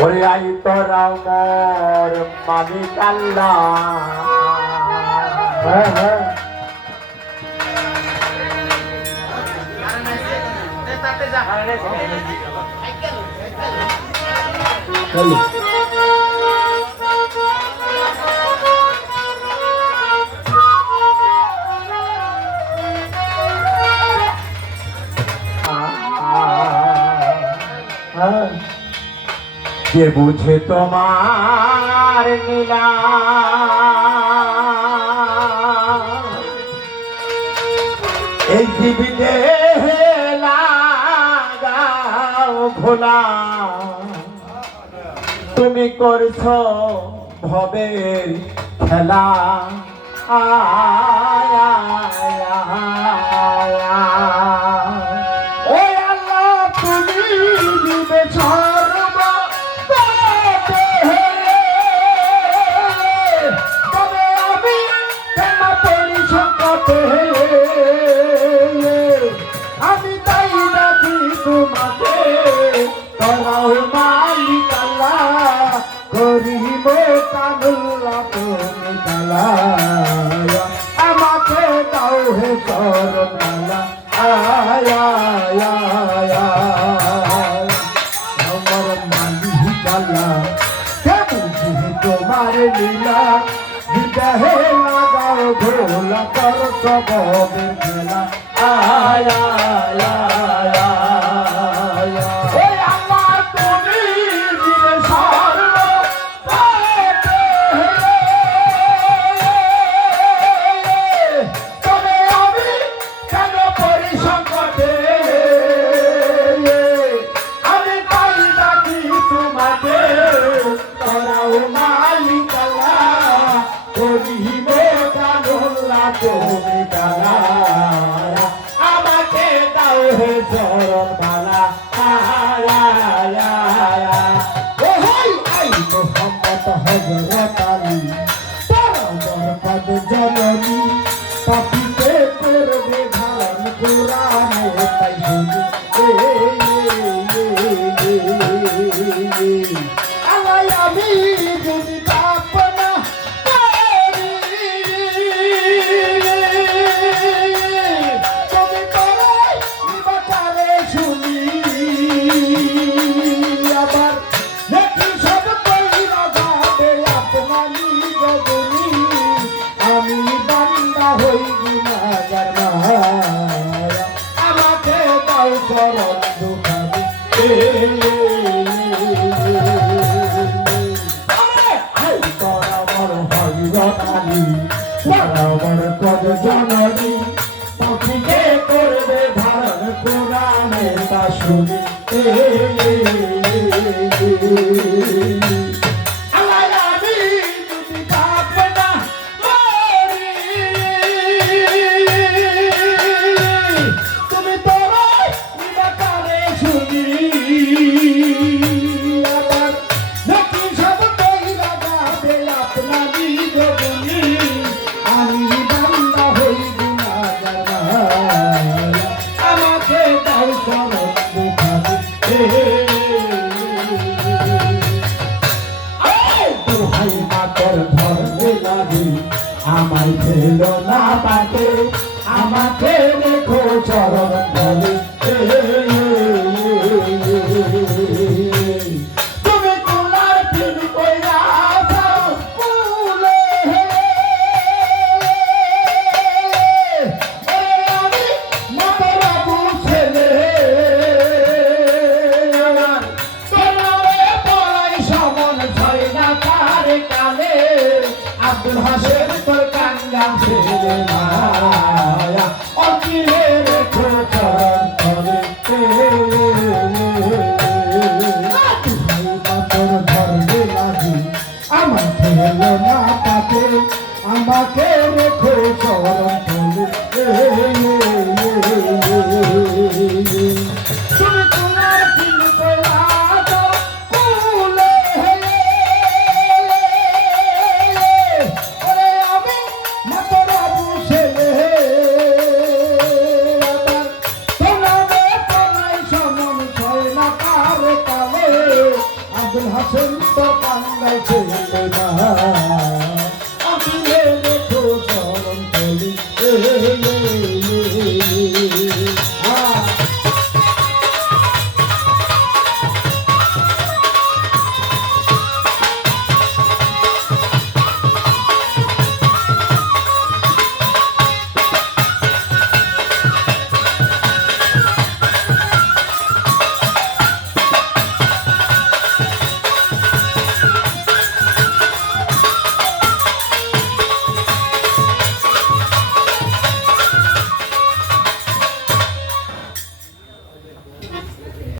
ওরে আই তোরা মোর মালিক আল্লাহ। কে বুঝে তোমার নীলা এই জীবিতে লাগাও ভোলা তুমি করছো ভবের খেলা ও আল্লাহ তুমি দিবে আমাকে দাও হে করমালা আমার মালিক আল্লাহ কে বুঝে তোমার লীলা বিদেহে লাগাও ভোলা কর সবের খেলা আয়া আমাকে দাও হে চরণ বালা মোহাম্মদ হযরত আলী পরম পদ জননী পাপিতে করবে ধারণ কোরআনে তাই শুনি আমি যদি পদ জননী পথিকে করবে ধারণ কোরআনে তা শুনি আমায় ফেলো না পাতে আমাকে রেখো চরণ ধরে তুমি কোলার ফির কইরা ফুলে আমি মতরাবু ছেলে তোমারে পড়াই সমন ছয় না তার কালে আব্দুল হাসেম তোর কাঙ্গাল ছেলে মায়া অকিলে রেখো চরণ ধরে তোর ধরবে লাগি আমার ফেলো না পাতে আমাকে রেখো চরণ ধরে তুমি তোমার দিল তোলা কুলে আব্দুল হাসেন তোর কাঙ্গাল ছেলে না আমি